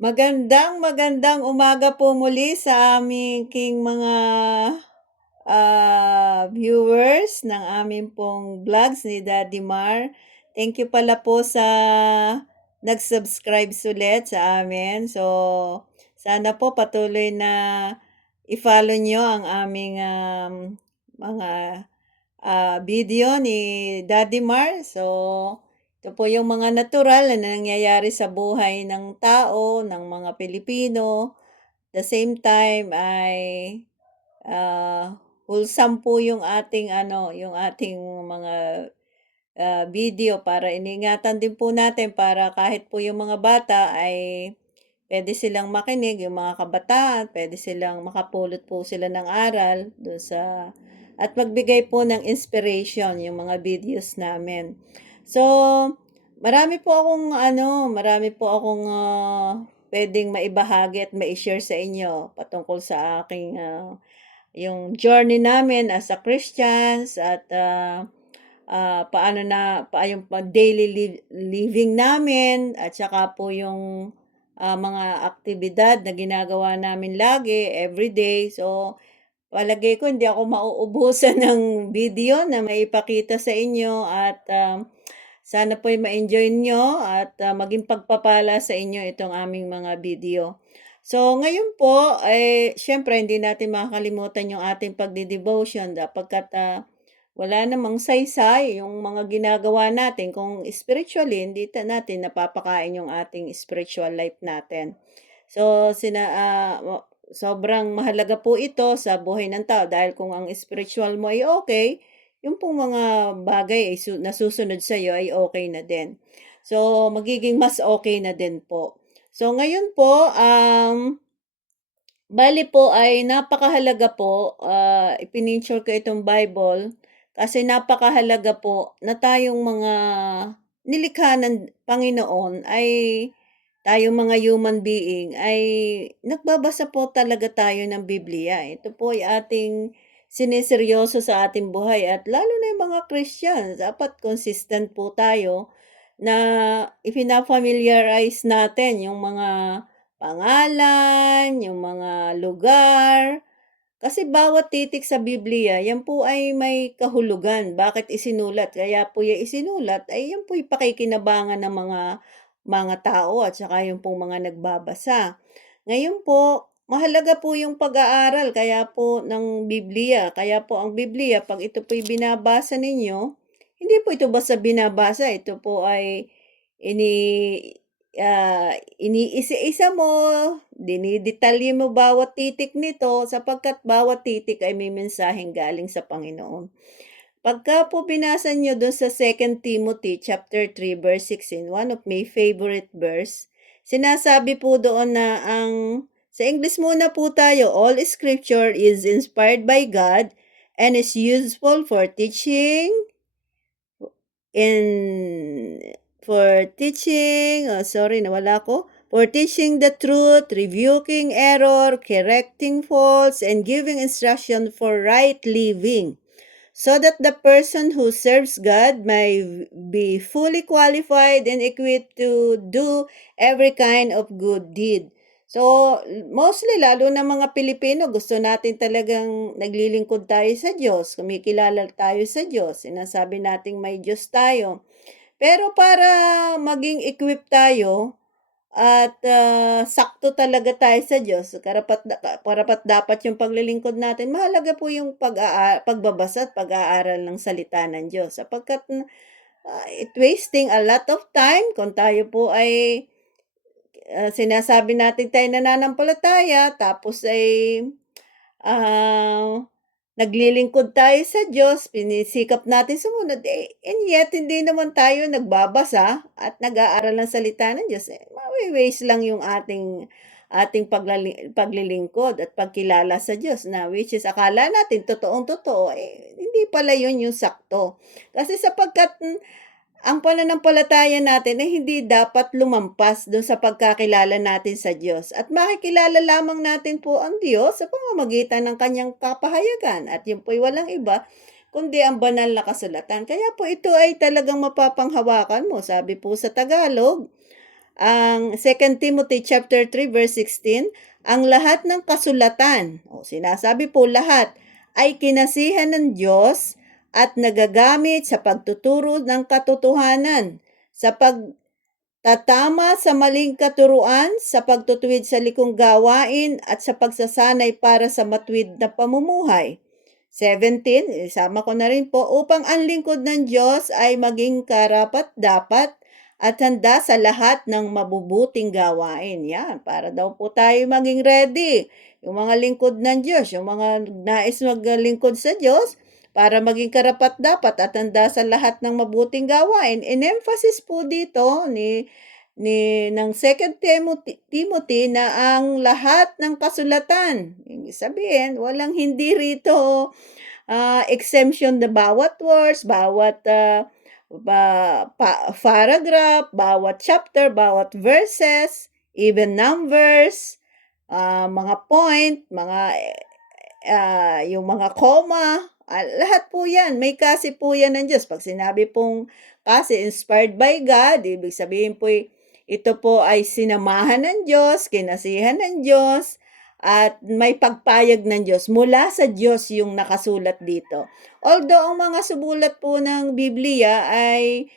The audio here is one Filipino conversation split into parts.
Magandang umaga po muli sa aming mga viewers ng aming pong vlogs ni Daddy Mar. Thank you pala po sa nag-subscribe ulit sa amin. So, sana po patuloy na i-follow nyo ang aming mga video ni Daddy Mar. So, ito po yung mga natural na nangyayari sa buhay ng tao, ng mga Pilipino. The same time ay wholesome po yung ating yung ating mga video para iningatan din po natin para kahit po yung mga bata ay pwede silang makinig, yung mga kabataan, pwede silang makapulot po sila ng aral doon sa at magbigay po ng inspiration yung mga videos namin. So, marami po akong pwedeng maibahagi at mai-share sa inyo patungkol sa aking yung journey namin as a Christians at yung daily living namin at saka po yung mga aktibidad na ginagawa namin lagi, everyday. So, palagay ko hindi ako mauubusan ng video na maipakita sa inyo at sana po'y ma-enjoy nyo at maging pagpapala sa inyo itong aming mga video. So, ngayon po, syempre hindi natin makakalimutan yung ating pagdi-devotion sapagkat wala namang saysay yung mga ginagawa natin kung spiritually hindi natin napapakain yung ating spiritual life natin. So, sobrang mahalaga po ito sa buhay ng tao dahil kung ang spiritual mo ay okay, yung pong mga bagay ay nasusunod sa iyo ay okay na din. So, magiging mas okay na din po. So, ngayon po, bali po ay napakahalaga po, ipinicture ko itong Bible kasi napakahalaga po na tayong mga nilikha ng Panginoon ay tayong mga human being ay nagbabasa po talaga tayo ng Biblia. Ito po ay ating sineseryoso sa ating buhay at lalo na yung mga Christians, dapat consistent po tayo na ipina-familiarize natin yung mga pangalan, yung mga lugar, kasi bawat titik sa Biblia, yan po ay may kahulugan. Bakit isinulat? Kaya po yung isinulat ay yan po'y pakikinabangan ng mga tao at saka yung pong mga nagbabasa. Ngayon po, mahalaga po yung pag-aaral kaya po ng Biblia. Kaya po ang Biblia, pag ito po'y binabasa ninyo, hindi po ito basta binabasa. Ito po ay ini iniisa-isa mo, dinidetalye mo bawat titik nito sapagkat bawat titik ay may mensaheng galing sa Panginoon. Pagka po binasa niyo do'n sa 2 Timothy chapter 3 verse 16, one of my favorite verse, sinasabi po doon na sa English muna po tayo, all scripture is inspired by God and is useful for teaching, in for teaching, nawala ko. For teaching the truth, rebuking error, correcting faults, and giving instruction for right living, so that the person who serves God may be fully qualified and equipped to do every kind of good deed. So, mostly, lalo na mga Pilipino, gusto natin talagang naglilingkod tayo sa Diyos, kumikilala tayo sa Diyos, sinasabi nating may Diyos tayo. Pero para maging equipped tayo at sakto talaga tayo sa Diyos, karapat dapat yung paglilingkod natin, mahalaga po yung pagbabasa at pag-aaral ng salita ng Diyos. Sapagkat it wasting a lot of time kung tayo po ay sinasabi natin tayo nananampalataya, tapos ay naglilingkod tayo sa Diyos, pinisikap natin sumunod, and yet hindi naman tayo nagbabasa at nag-aaral ng salita ng Diyos. Mawi-waste lang yung ating paglilingkod at pagkilala sa Diyos na which is akala natin totoong-totoo, hindi pala yun yung sakto. Kasi sapagkat ang pananampalataya natin ay hindi dapat lumampas doon sa pagkakilala natin sa Diyos. At makikilala lamang natin po ang Diyos sa pamamagitan ng kanyang kapahayagan. At yun po'y walang iba, kundi ang banal na kasulatan. Kaya po ito ay talagang mapapanghawakan mo. Sabi po sa Tagalog, ang 2 Timothy chapter 3 verse 16, ang lahat ng kasulatan, sinasabi po lahat, ay kinasihan ng Diyos at nagagamit sa pagtuturo ng katotohanan, sa pagtatama sa maling katuruan, sa pagtutuwid sa likong gawain, at sa pagsasanay para sa matuwid na pamumuhay. 17, isama ko na rin po, upang ang lingkod ng Diyos ay maging karapat-dapat at handa sa lahat ng mabubuting gawain. Yan, para daw po tayo maging ready. Yung mga lingkod ng Diyos, yung mga nais maglingkod sa Diyos, para maging karapat-dapat at handa sa lahat ng mabuting gawain. In-emphasis po dito ng 2 Timothy na ang lahat ng kasulatan, ibig sabihin, walang hindi rito exemption na bawat words, bawat paragraph, bawat chapter, bawat verses, even numbers, mga point, yung mga comma, lahat po yan, may kasi po yan ng Diyos. Pag sinabi pong kasi inspired by God, ibig sabihin po ito po ay sinamahan ng Diyos, kinasihan ng Diyos, at may pagpayag ng Diyos. Mula sa Diyos yung nakasulat dito. Although ang mga sumulat po ng Biblia ay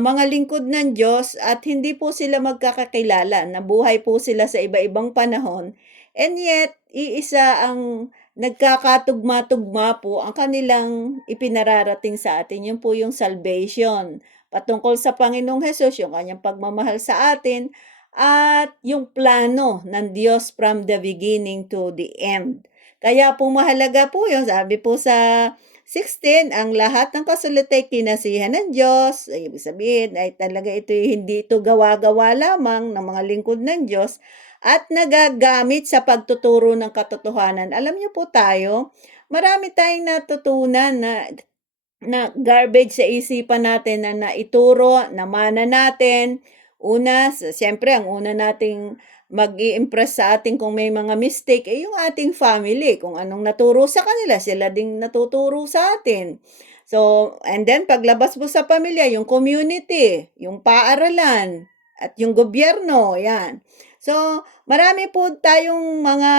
mga lingkod ng Diyos at hindi po sila magkakakilala. Nabuhay po sila sa iba-ibang panahon. And yet, iisa ang nagkakatugma-tugma po ang kanilang ipinararating sa atin. Yun po yung salvation. Patungkol sa Panginoong Hesus, yung kanyang pagmamahal sa atin, at yung plano ng Diyos from the beginning to the end. Kaya po mahalaga po yun. Sabi po sa 16, ang lahat ng kasulatan ay kinasihan ng Diyos. Ay, ibig sabihin ay talaga hindi ito gawa-gawa lamang ng mga lingkod ng Diyos at nagagamit sa pagtuturo ng katotohanan. Alam niyo po tayo, marami tayong natutunan na garbage sa isipan natin na naituro, namana natin. Una, siyempre, ang una nating mag-i-impress sa atin kung may mga mistake, yung ating family. Kung anong naturo sa kanila, sila ding natuturo sa atin. So, and then paglabas mo sa pamilya, yung community, yung paaralan, at yung gobyerno, yan. So, marami po tayong mga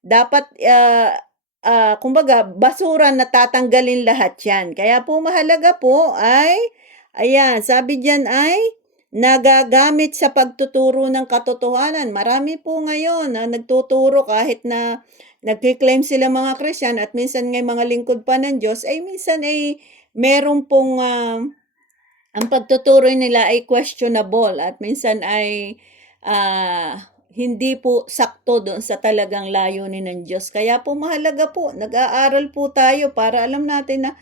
dapat kumbaga basura na tatanggalin lahat 'yan. Kaya po mahalaga po ay ayan, sabi diyan ay nagagamit sa pagtuturo ng katotohanan. Marami po ngayon na nagtuturo kahit na nagki-claim sila mga Christian at minsan ngay mga lingkod pa ng Diyos, ay minsan ay meron pong ang pagtuturo nila ay questionable at minsan ay hindi po sakto doon sa talagang layunin ng Diyos. Kaya po mahalaga po, nag-aaral po tayo para alam natin na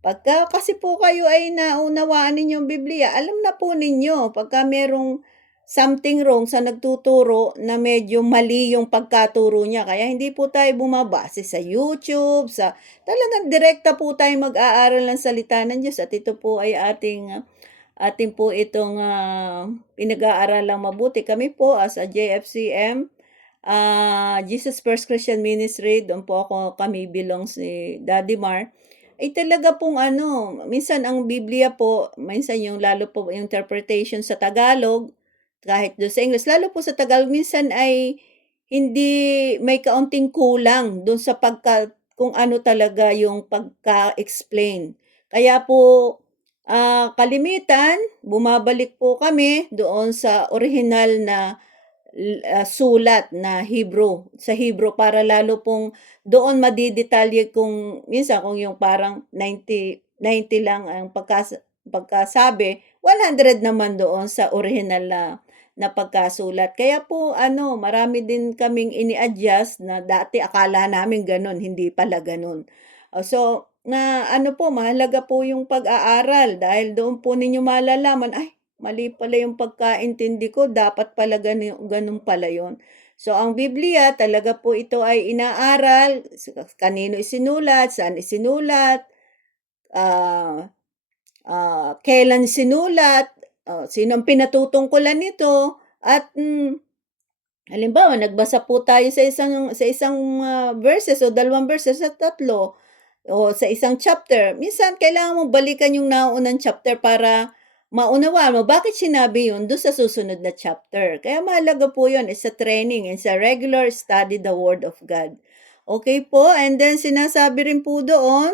pagka kasi po kayo ay naunawaan ninyo ang Biblia, alam na po ninyo pagka merong something wrong sa nagtuturo na medyo mali yung pagkaturo niya. Kaya hindi po tayo bumabase sa YouTube, talagang direkta po tayo mag-aaral ng salita ng Diyos at ito po ay atin po itong pinag-aaralang mabuti. Kami po as a JFCM, Jesus First Christian Ministry, doon po kami belong si Daddy Mar, ay talaga pong minsan ang Biblia po, minsan yung lalo po yung interpretation sa Tagalog, kahit doon sa English, lalo po sa Tagalog, minsan ay hindi may kaunting kulang doon sa kung ano talaga yung pagka-explain. Kaya po, kalimitan, bumabalik po kami doon sa original na sulat na Hebrew, sa Hebrew para lalo pong doon madidetalye kung minsan kung yung parang 90 lang ang pagkasabi, 100 naman doon sa original na pagkasulat. Kaya po marami din kaming ini-adjust na dati akala namin gano'n, hindi pala gano'n. So, po mahalaga po yung pag-aaral dahil doon po ninyo malalaman, ay mali pala yung pagkaintindi ko, dapat pala ganun pala yun. So, ang Biblia, talaga po ito ay inaaral, kanino isinulat, saan isinulat, kailan sinulat, sino ang pinatutungkulan nito, at halimbawa, nagbasa po tayo sa isang verses o 2 verses sa 3, o sa isang chapter. Minsan, kailangan mong balikan yung naunang chapter para maunawaan mo bakit sinabi yun dun sa susunod na chapter. Kaya mahalaga po yun, it's a training, it's a regular study the Word of God. Okay po, and then sinasabi rin po doon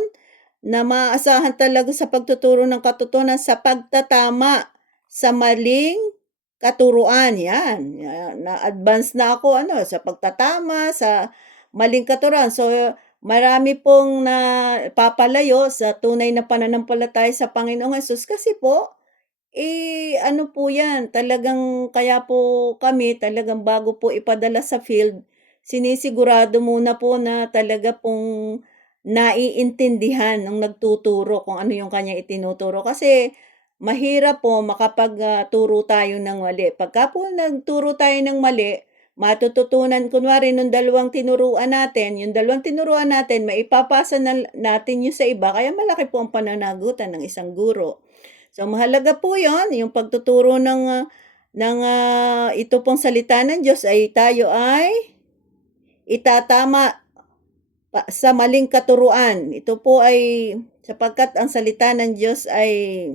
na maaasahan talaga sa pagtuturo ng katotohanan sa pagtatama sa maling katuruan. Yan, na-advance na ako sa pagtatama sa maling katuruan. So, marami pong napapalayo sa tunay na pananampalataya sa Panginoong Hesus kasi po, ano po 'yan, talagang kaya po kami talagang bago po ipadala sa field, sinisigurado muna po na talaga pong naiintindihan ng nagtuturo kung ano yung kanyang itinuturo. Kasi mahirap po turo tayo ng mali. Pagka po nagturo tayo ng mali, matututunan kunwari nung dalawang tinuruan natin, yung dalawang tinuruan natin maipapasa natin yun sa iba, kaya malaki po ang pananagutan ng isang guro. So, mahalaga po 'yon, yung pagtuturo ito pong salita ng Diyos ay tayo ay itatama sa maling katuruan. Ito po ay sapagkat ang salita ng Diyos ay,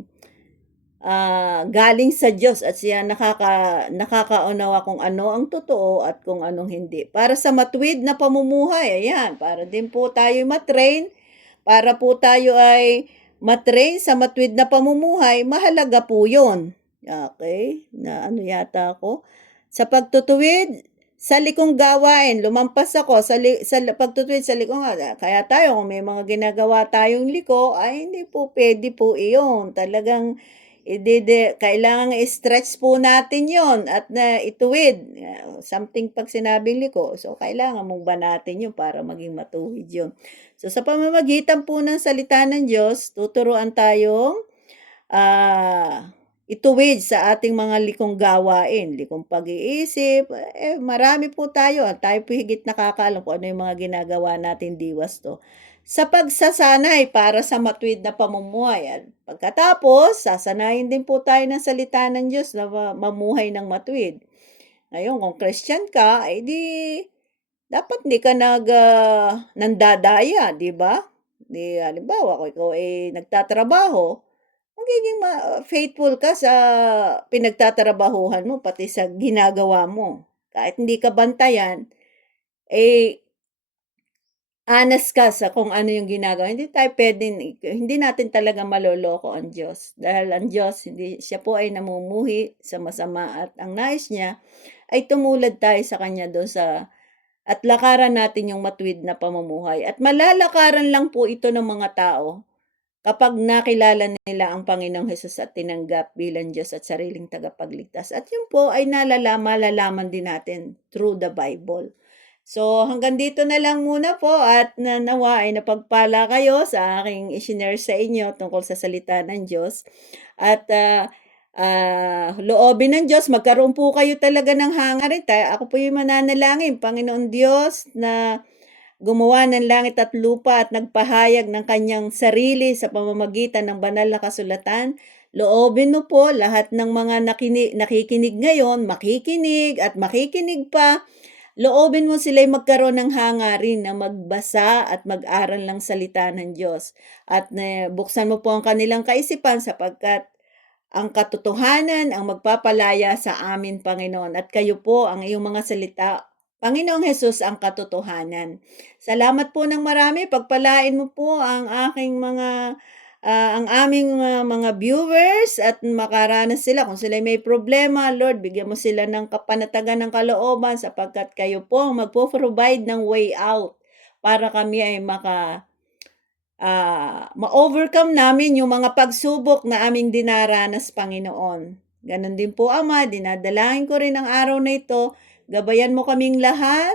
galing sa Diyos at siya nakakaunawa kung ano ang totoo at kung anong hindi. Para sa matuwid na pamumuhay, ayan, para din po tayo para po tayo ay sa matuwid na pamumuhay, mahalaga po 'yon. Okay, na ano yata ako, sa pagtutuwid sa likong gawain, lumampas ako sa pagtutuwid sa liko kaya tayo kung may mga ginagawa tayong liko ay hindi po puwede po iyon. Talagang kailangang i-stretch po natin 'yon at na ituwid, something 'pag sinabing liko, so kailangan mong banatin 'yun para maging matuwid 'yun. So, sa pamamagitan po ng salita ng Diyos, tuturuan tayong, ituwid sa ating mga likong gawain, likong pag-iisip, marami po tayo at tayo po higit nakakaalam kung ano yung mga ginagawa natin diwas 'to. Sa pagsasanay para sa matuwid na pamumuhay at pagkatapos sasanayin din po tayo ng salita ng Diyos na mamuhay ng matuwid. Ngayon kung Christian ka, dapat hindi ka nandadaya, 'di ba? 'Di halimbawa kung ikaw ay nagtatrabaho, magiging faithful ka sa pinagtatrabahuhan mo pati sa ginagawa mo. Kahit hindi ka bantayan, eh, honest ka sa kung ano yung ginagawa. Hindi natin talaga maloloko ang Diyos. Dahil ang Diyos, hindi siya po ay namumuhi sa masama at ang nais niya ay tumulad tayo sa kanya doon at lakaran natin yung matuwid na pamumuhay. At malalakaran lang po ito ng mga tao kapag nakilala nila ang Panginoong Hesus at tinanggap bilang Diyos at sariling tagapagligtas. At yun po ay malalaman din natin through the Bible. So, hanggang dito na lang muna po at nawa ay napagpala kayo sa aking isinare sa inyo tungkol sa salita ng Diyos. At loobin ng Diyos, magkaroon po kayo talaga ng hangarin. Ako po yung mananalangin, Panginoon Diyos na gumawa ng langit at lupa at nagpahayag ng kanyang sarili sa pamamagitan ng banal na kasulatan. Loobin mo po lahat ng mga nakikinig ngayon, makikinig at makikinig pa. Loobin mo sila'y magkaroon ng hangarin na magbasa at mag-aral ng salita ng Diyos. At buksan mo po ang kanilang kaisipan sapagkat ang katotohanan ang magpapalaya sa amin, Panginoon. At kayo po, ang iyong mga salita, Panginoong Hesus, ang katotohanan. Salamat po ng marami. Pagpalain mo po ang aming mga viewers at makaranas sila kung sila may problema, Lord, bigyan mo sila ng kapanatagan ng kalooban sapagkat kayo po ang magpo-provide ng way out para kami ay ma-overcome namin yung mga pagsubok na aming dinaranas, Panginoon. Ganon din po, Ama, dinadalangin ko rin ang araw na ito. Gabayan mo kaming lahat.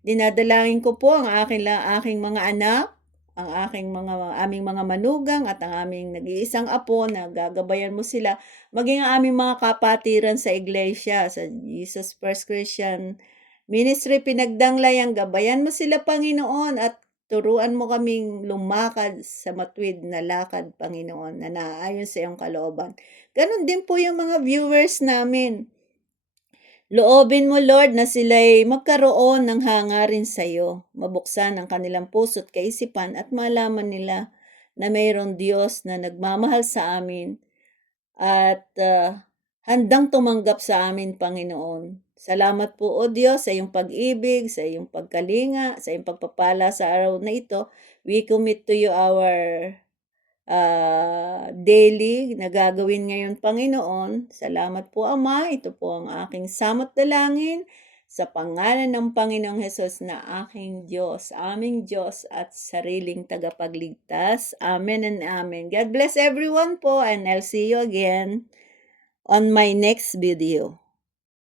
Dinadalangin ko po ang aking mga anak, aming mga manugang at ang aming nag-iisang apo na gagabayan mo sila, maging ang aming mga kapatiran sa iglesia, sa Jesus First Christian Ministry Pinagdanglayang, gabayan mo sila, Panginoon, at turuan mo kaming lumakad sa matuwid na lakad, Panginoon, na naaayon sa iyong kalooban. Ganon din po yung mga viewers namin. Loobin mo, Lord, na sila'y magkaroon ng hangarin sa iyo, mabuksan ang kanilang puso't kaisipan at malaman nila na mayroong Diyos na nagmamahal sa amin at handang tumanggap sa amin, Panginoon. Salamat po, O Diyos, sa iyong pag-ibig, sa iyong pagkalinga, sa iyong pagpapala sa araw na ito. We commit to you our daily na gagawin ngayon, Panginoon. Salamat po, Ama. Ito po ang aking samot dalangin sa pangalan ng Panginoong Hesus na aking Diyos, aming Diyos at sariling tagapagligtas. Amen and amen. God bless everyone po, and I'll see you again on my next video.